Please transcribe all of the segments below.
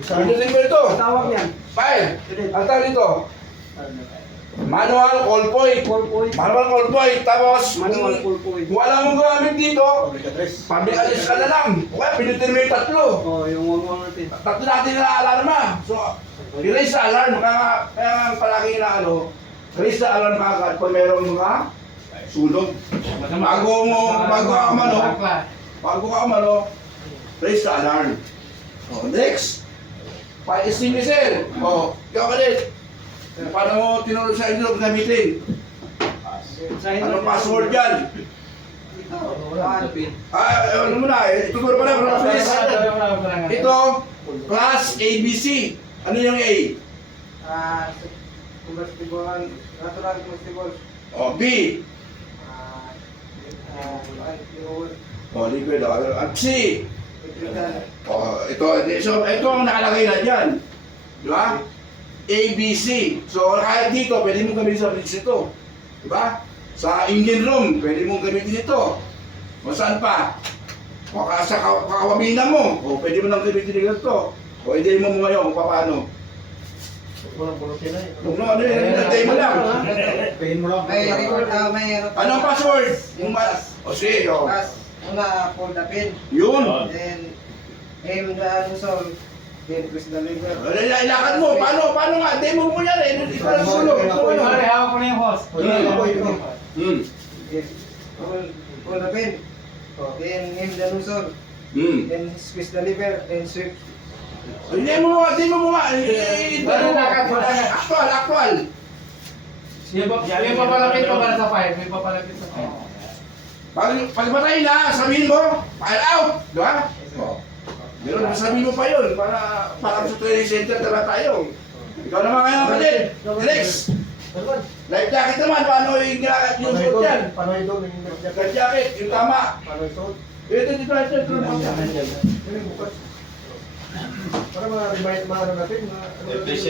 Pindutin mo ito. Tawag yan. File. Ang tawag dito. Manual call point. Manual call point. Tapos, Manual call point. kung alam mo gamit dito, public address ka na lang. Okay, pindutin mo yung tatlo. Oh, yung wang natin. Tatlo natin na alarma. So, i-raise na alarm. Kaya nga palagi na ano, raise na alarm agad kung merong mga sunog. Bago ka umano, raise the alarm. Oh, next, pa-extinguisher. Oh, ikaw ka din. Paano mo tinulog sa inyo gamitin? Ano password yan? Ano mo na, ituturo pa na, please. Ito, class ABC. Ano yung A? Combustible, natural combustible. Oh, B. Oh, liquid. At C. Oh, ito ang nakalagay na dyan. Di ba? A, B, C. So, kahit dito, pwede mong gamitin sa bridge ito. Di ba? Sa engine room, pwede mong gamitin ito. O saan pa? O sa kakawamina mo, o pwede mo nang gamitin ito. O hindi mo ngayon kung paano. Kung ano yun, hintay mo lang. May record, may Anong password? O sige, o. Una, hold the pin. Yun. Then, aim the aerosol. Then, twist the lever. Ilakad mo. Paano nga? Demo mo yan eh. Ito lang sulog. Pare, hawak ko na yung host. Yes. Hold the pin. Then, aim the nozzle. Then, squeeze the lever. Then, sweep. Demo mo nga. Actual. Yung papalapit pa para sa fire. May papalapit sa fire. Pag matay na, sabihin mo, fire out. Di ba? Meron, sabihin mo pa yun. Para sa training center tala tayo. Ikaw naman ngayon kapatid. Next. Life jacket naman. Paano yung suot yan? Paano ito? Life jacket. Yung tama. Paano ito? Ito. Para ma-remind ano natin,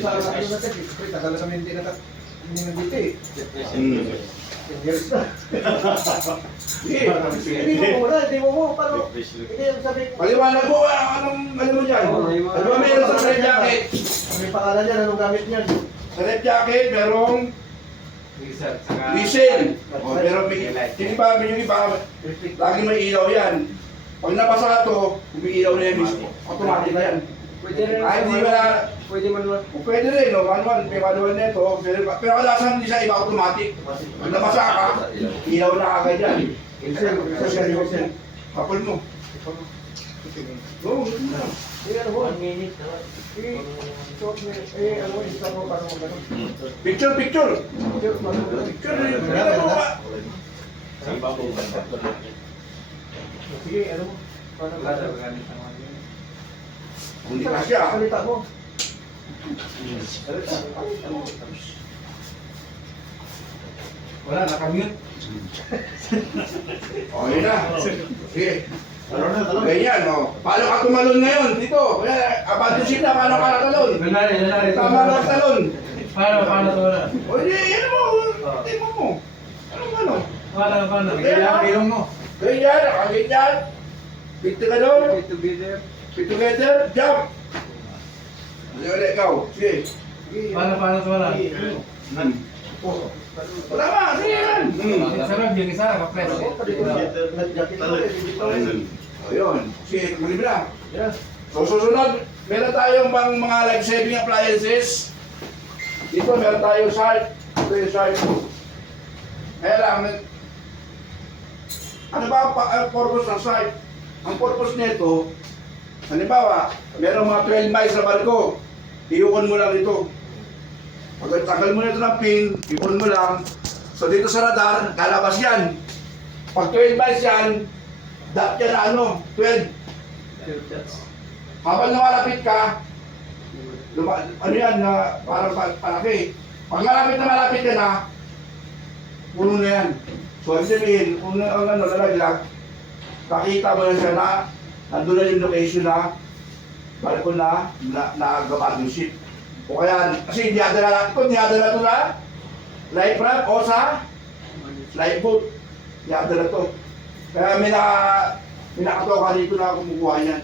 sa ano natin, tagal na kami hindi nandito eh. 10 years na. Hindi mo, paano? Hindi yung sabi ko. Paliwanag mo, ano mo dyan? Ano ba meron sa life jacket? May pangalan yan, anong gamit niyan? Sa life jacket, merong whistle. Pero hindi pa, yung iba, lagi may ilaw yan. Pag nabasa ka to, umiilaw na yan mismo. Automatic na yan. Pwede rin. Hindi wala. Pwede manual. Pwede rin, no? Manual. May manual na ito. Pero kalasan hindi siya iba automatic. Pag nabasa ka, ilaw na agad yan. Kapal mo. Oo, ganun na. Ano mo? 1 minute. Ano mo, isa mo, paano mo ganun? Picture. Picture. Ano mo ba? Sige, ano mo? Paano mo? Hindi ka siya. Salita mo. Wala, nakamute. O, yun na. Sige. Ganyan, o. Paano ka tumalon ngayon? Dito. Abandon ship na. Paano ka natalon? Nanari. Tama na talon. Paano to na? O, di, yan mo. Timo mo. Ano? Paano? Ilong mo. Ganyan, nakaganyan. Big together. Fit together. Fit together. Jump. Ulit ikaw. Sige. Paano to na? Tama, sige yan. Sarap yung isa, kapres. Ayun. Sige, kunin mo na. So, susunod, meron tayong mga life-saving appliances. Dito, meron tayong shark. Ito yung shark. Kaya lang, ano ba ang purpose ng shark? Ang purpose nito, halimbawa, meron mga 12 miles na barko. Iukon mo lang ito. Pag tagal mo na ito ng pin, iukon mo lang. So dito sa radar, lalabas yan. Pag 12 miles yan, dot yan na ano, 12. Habang lumalapit ka, ano yan, na parang palaki. Pag malapit ka na, puno na yan. So ibig sabihin, kung ang lalaglag, pakita mo na siya na nandun na yung location na barko na nag-abandon ship. O kaya, kasi hindi adala ito na life raft o sa lifeboat. Hindi adala ito. Kaya may nakatoka dito na kumukuha yan.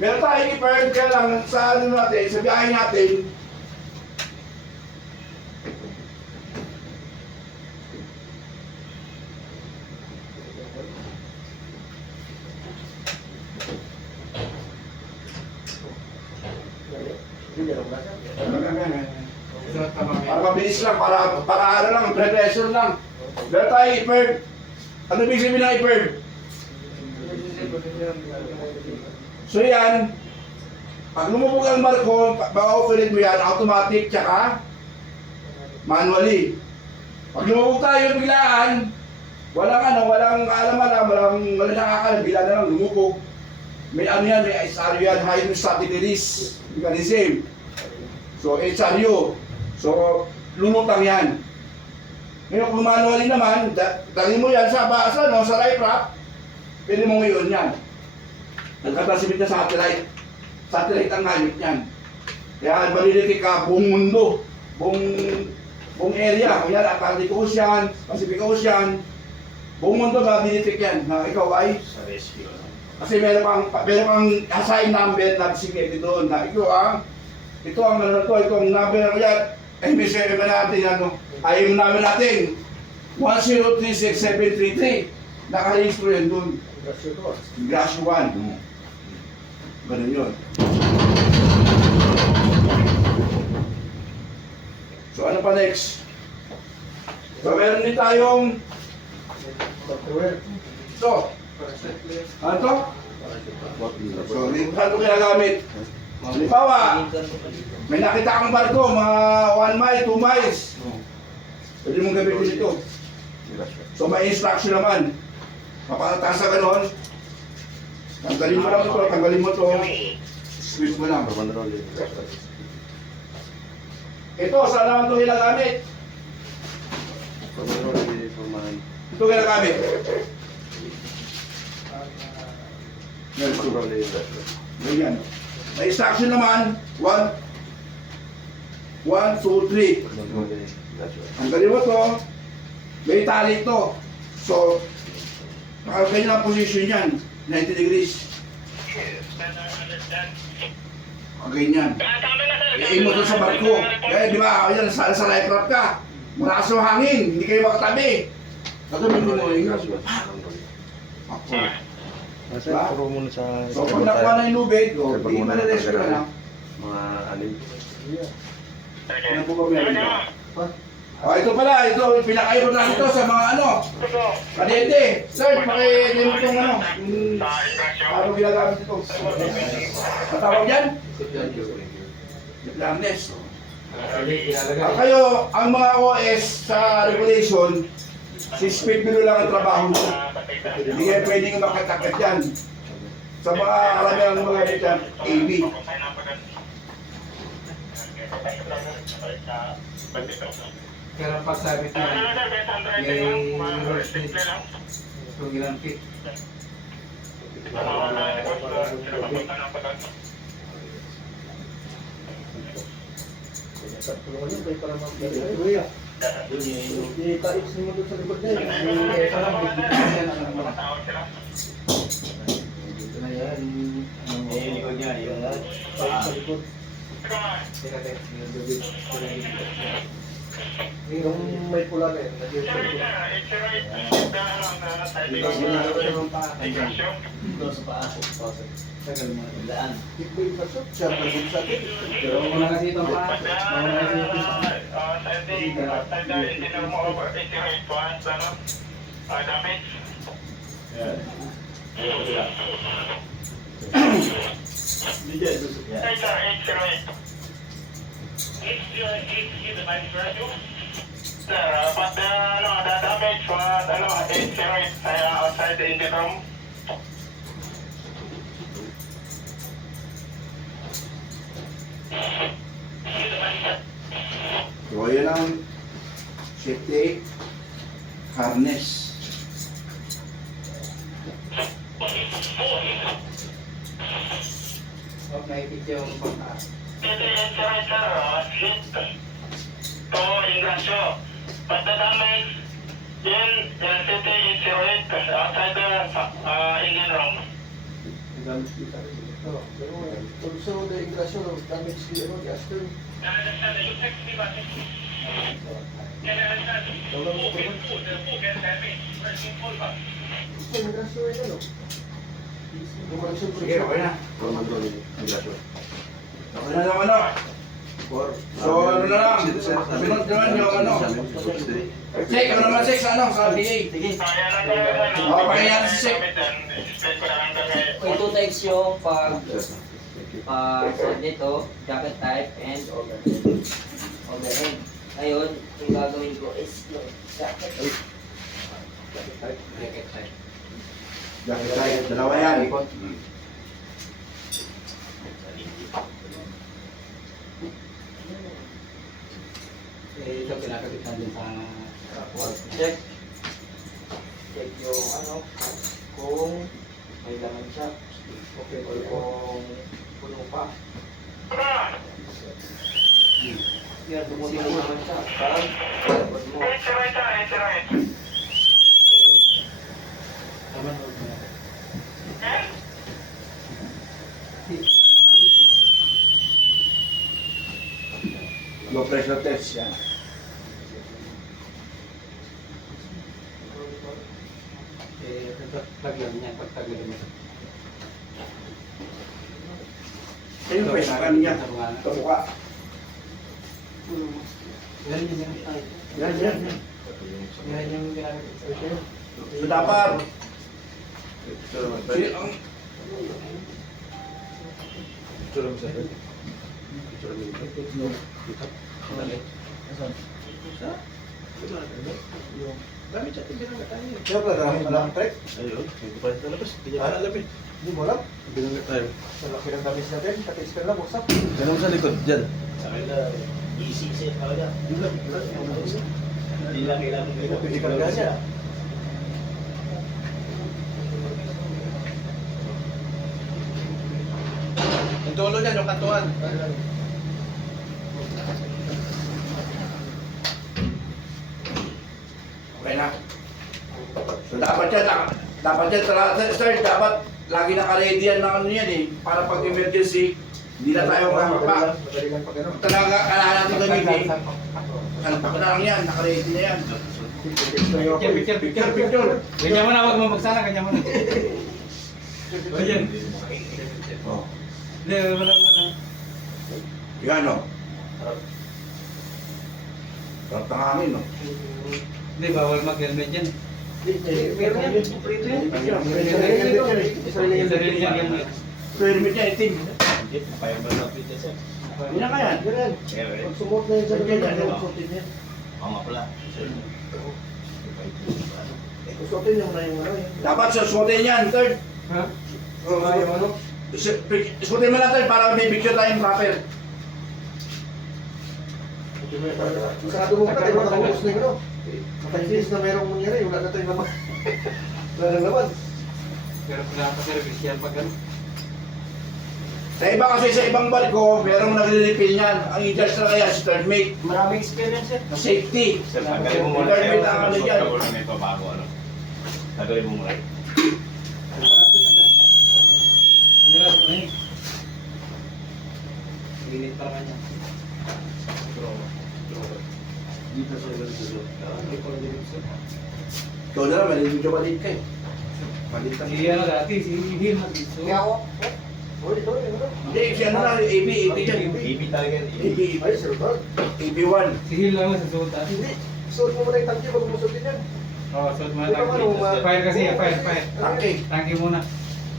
Meron tayong i-burn kaya lang sa ano natin, sa biyahe natin. Para mabilis lang, para ano lang, blood pressure lang. Meron tayong i-burn. Ano ibig sabihin ng i-burn? So yan, pag lumubog ang barko, ma-operate mo yan, automatic, tsaka manually. Pag lumubog tayo biglaan, walang kaalaman, walang nakakal, bigla na lang lumubog. May ano yan, may HRU yan, hydrostatic release mechanism. So HRU, so lulutang yan. Ngayon kung manually naman, dali mo yan sa life raft, pwede mo ngayon yan. Nagkatransmit na satellite. Satellite ang gamit niyan. Kaya malilitik ka buong mundo, buong area. Kung yan, Atlantic Ocean, Pacific Ocean, buong mundo malilitik yan na ikaw ay Sa rescue. kasi meron pang assign number na designated doon na ito ang number na yan. Eh, may share ba natin ano? Ay yung number natin 1036733. Nakarehistro yan doon. Grasyo 1. Ganun yun. So ano pa next? So meron din tayong ito. Ano to? So saan ito ginagamit? Halimbawa, may nakita kang barko, mga 1 mile, 2 miles. Pwede mong gamitin ito. So may instruction naman. Papataas sa ganon. Tanggalin mo lang ito, tanggalin mo ito. Squeeze mo lang. Ito, saan naman ito ginagamit? Ito ginagamit. Ganyan. May instruction naman, 1, 2, 3. Tanggalin mo ito. May tali ito. So, nakaganyan ang position yan. 90 degrees. Ganyan. I-aim mo ito sa barko. Kaya di ba, yan, sa life raft ka. Malakas yung hangin, hindi kayo makatabi. Gagawin mo yung Nasa puro muna sa... so pag nakuha na yung lubid, di ma-rescue na lang. Mga anim. Ano po ba meron ito? Ito pala, ito, pinakayo na ito sa mga ano. Kadete, sir, pakilimot yung ano. Paano ginagamit ito? Matawag yan? Diplangless. Kayo, ang mga OS sa regulation, si speed below lang ang trabaho mo. Hindi kayo pwedeng makatakat yan. Sa mga karamihan ng mga dyan, AB. Kaya ang pagsabit niya, may roasted. Ito ginampit. Dito na yan. Likod niya, yung... Yung may pula na yun. Tagal mo na daan. Ikboy pa siya. Siya pa din sa atin. Pero kung kasi itong pa, mawala kasi itong pa. But the damage was 808 outside the engine room. So ayan ang safety harness. Huwag naipit yung pangtaas. Ito yung hit to Ingrasio. But the damage in city is 08 outside the engine room. Ang gamit kita rin. No, pero also the ingression of damage the astern. You text me about it. Can I understand? Wala mo Who can damage? Working full ba? Gusto yung ingression ito, no? Yung correction Sige, okay na. Okay na naman, ano? So, ano na lang? Sunod naman yung ano? Check, ano naman check sa ano? Sa DA. Kaya lang tayo Oo, pakinggan si Sek. Explain ko na lang tayo. May two types yung pag dito, jacket type and overhead. Ngayon, yung gagawin ko is yung jacket type. Jacket type. Jacket tayo, dalawa yan. Eh, ito pinakakita din sa Check. Check yung ano, kung may laman siya. Okay, or kung puno pa. Yan, tumutin yung laman siya. Pag, pag mo. It's right. naman huwag na. Low pressure test yan. Eh, tag lang niya, pag tag lang niya. Ayun pa yung ano niya. Kamukha. Yan yun yan. Yan. Yan yung ginagawa. So dapat, ang Dami chat yung binanggat tayo. Kaya pala, alam trek? Ayun, hindi pa rin talabas. Hindi niya alam eh. Hindi mo alam. Binanggat tayo. Sa laki ng damage natin, kati-spell lang, usap. Ganun sa likod, dyan. Sa akin na, easy siya talaga. Hindi lang kailangan Physical gas siya. Ang dulo niya, yung kantuan. okay na. So dapat yan, sir, dapat lagi naka-ready yan ng ano yan eh. Para pag emergency, hindi na tayo makakapa. Madali lang pag ano. Talaga, kailangan natin gamitin. Salpak na lang yan, naka-ready na yan. Picture. Ganyan mo na, huwag mo magsana, ganyan mo na. O yan. Oh. Hindi, wala. Yan o. Sarap ng hangin, no? Hindi, bawal mag-helmet yan. Meron yan. Prito yan. Sarili yan helmet. So, helmet niya, itim. Fireman na pita siya. Yan na kaya. Yan. Pag sumot na yun sa Yan, mga yan. susutin yan. Oo nga pala. Susutin yung na yung ano. Dapat susutin yan, third. Ha? Yung ano. Susutin mo na, third, para may picture tayong proper. Masado mo ka tayo makakubos na yung ano. Matayinis na merong mangyari, wala na tayo naman. Wala na naman. Pero pinaka-service yan pag ano. Sa iba kasi sa ibang barko, merong nagre-refill niyan. Ang i-judge na kaya si third mate. Maraming experience yan. Na safety. Sir, tagalin mo muna Third sa'yo. mate ang ano dyan. Ito bago ano. Tagalin mo muna. Panirat mo na yun. Ginit pa naman yan. Dito sa ganito. Ikaw na lang, may video maliit ka eh. Maliit ka. Si ano dati, si Hil mag-iso. Kaya ako, Oh, ito yung ano. Hindi, si ano lang, AB dyan. Ibig talaga yan. AB, Ay, sir, bag. AB1. Si Hil lang sa suot dati. Hindi. Suot mo muna yung tangki bago mo suotin yan. Oo, suot mo na Di ba, ano, tangki. Fire kasi, fire. Okay. Tangki muna.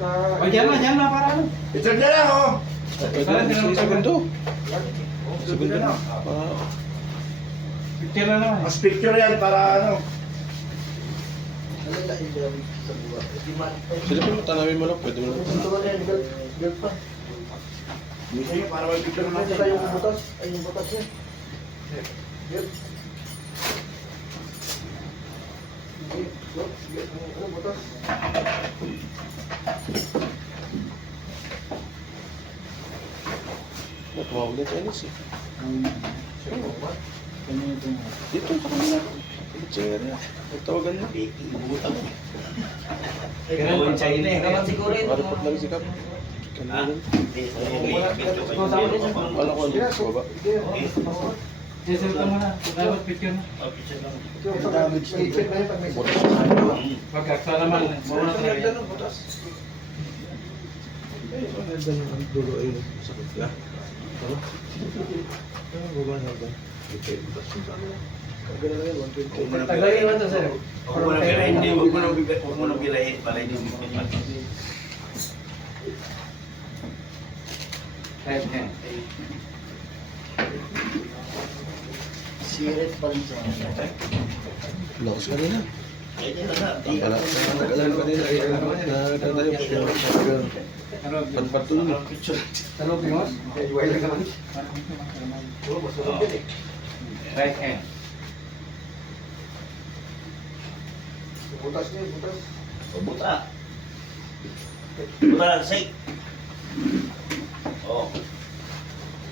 Sa... O, dyan na, para ano. Ito na lang oh. Sana tinanong ka ba? Segundo na. Picture na naman. Mas picture yan para ano. Ano na yung sa buwan? Di man. Sila po tanawin mo lang. Pwede mo lang. Ito na yan, belt pa. Bisa nyo para may picture Nasa natin. tayo yung butas. Ay, yung butas niya. Belt. Ano butas? Tumawag na tayo eh. Dito sa kanila. Picture. Tawagan mo. Ibutan mo. Ganun, China eh. dapat siguro yun. Marupot lang si Kap. Ha? Hindi, video ko Wala ko dito sa baba. Sisir ka muna. Dapat picture mo. Picture lang. Check na yun pag may Pagkaksa naman. Muna Ang tayo. ganda ng butas. Ang ganda lang yun, 120. Tagalin naman to, sir. Huwag mo nang bilahin. Hindi, huwag mo nang bilahin. Balay din mo. Head, head. Sirit pa rin siya. Lakas ka nila. Pwede na na. Nag-alam ka nila. Panpat to nun. Talog yung host. Iway lang naman. Right hand. Butas niya, butas. Buta. Buta lang, say. Oo.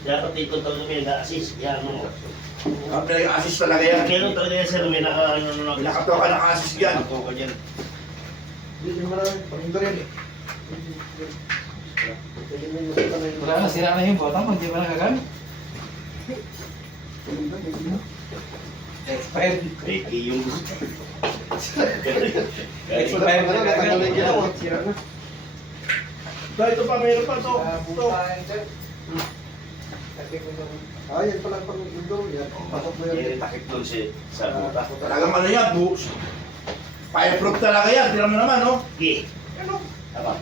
Dapat dito talaga may nag-assist. Yan, ano. Ang pinag-assist talaga yan. Kailan talaga yan, sir, may Pinakatawa ka naka-assist yan. Nakatoka dyan. Hindi mo na, pag-indor yan eh. Wala na, sira na yung bottom. Hindi ba nagagamit? Expired. Ricky, yung gusto. Expired na kagad. Ito pa, mayroon pa to. Ah, yan pala pang indor yan. Pasok mo yan. Yan, takip doon sa buta. Talagang ano yan, fireproof talaga yan. Tira mo naman, no? Okay. Ano? Tama.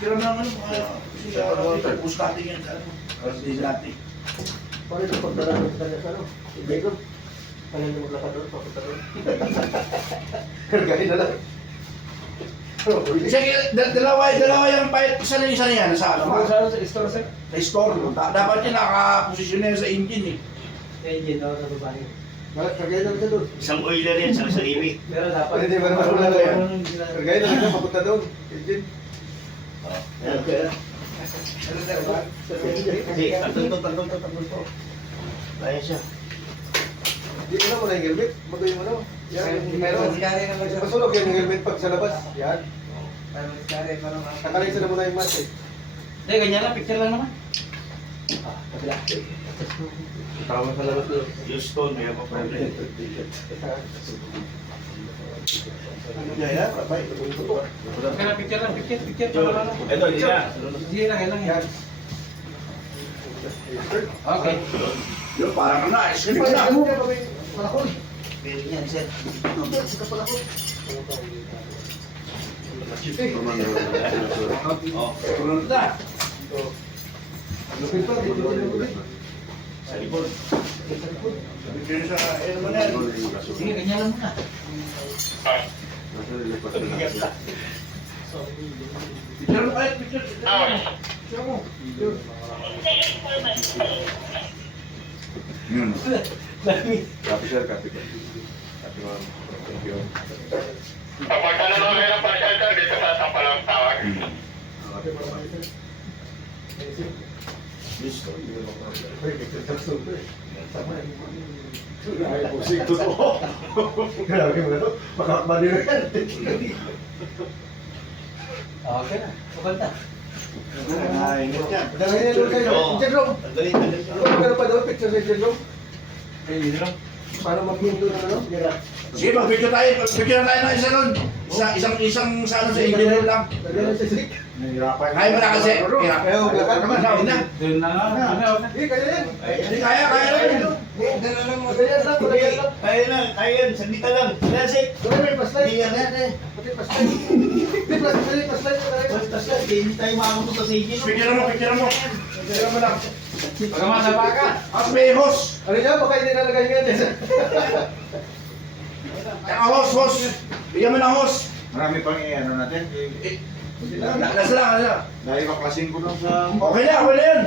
Tira mo naman, kasi push natin yan sa ano. Kasi natin. Paano ito pagdaraan ng kanya sa ano? Ibigod. Paano niyo maglakad doon? Papunta doon. Gaya na lang. Kasi dalawa yung pipe, isa na yan, nasa ano? Sa store, sir? Sa store. Dapat yun nakaposisyon yan sa engine eh. Engine daw sa babae. Kagaya na lang siya doon. Isang oiler yan sa ibig. Pero dapat... Hindi ba naman wala na yan? Kagaya na lang siya papunta doon. Engine. Ano, sir? Hindi, tandun to. Kaya siya. Hindi mo na muna yung helmet. Bagoy mo na. Yan. Pero skari naman siya. Masunog yan yung helmet pag sa labas. Yan. Pero skari para mga... Nakalisa na muna yung mask eh. Hindi, ganyan lang. Picture lang naman. Tawag sa labas doon. Houston, may ako problem. Yan. Bye. Tutok. Okay na, picture lang. Picture. Para lang. Ito, hindi na. Sige lang, yan lang yan. Okay. Yun, parang ano, ice cream Hindi pa pa na. yan. Malakol. Pwede yan, sir. Sika pala ko. Oh, Turun na. Lupit pa. Lupit. sa likod. Bigyan sa, ano mo na yan. Sige, ganyan lang muna. Picture mo kayo, picture. Siya mo. Yun. Yun. Kapag ka na namin ng partial sir, dito sa Sampalang Tawag. Houston. Ay, pusing. Totoo. Grabe mo na to. Makakabali na yan. Okay na. Pagkanta. Ingat yan. Dahil yan doon kayo. Engine room. Tanggalin. Kung meron pa doon, picture sa engine room. Okay, dito lang. Para mag-hinto na ano. Yan. Sige, mag-picture tayo. Picture tayo ng isa nun. Isang sa ano sa engineer lang. Lagyan na si Slick. Kaya mo na kasi. Hirap. Kaya huwag lakad naman. Sabi na. Doon na lang. Hindi, kaya yan. Hindi kaya rin. Dala lang mo. Kaya lang, kaya lang. Kaya yan, sandita lang. Classic. Kaya may paslide. Hindi yan yan. Pati paslide. Hindi, paslide. Basta hindi tayo makapunta sa engine. Picture mo. Picture mo lang. Pagkamasa pa ka. At may host. Ano yan? Baka hindi nalagay nga din. Host. Bigyan mo ng host. Marami pang i-ano natin. Nasa lang. Dahil baklasin ko lang sa... Okay na yan.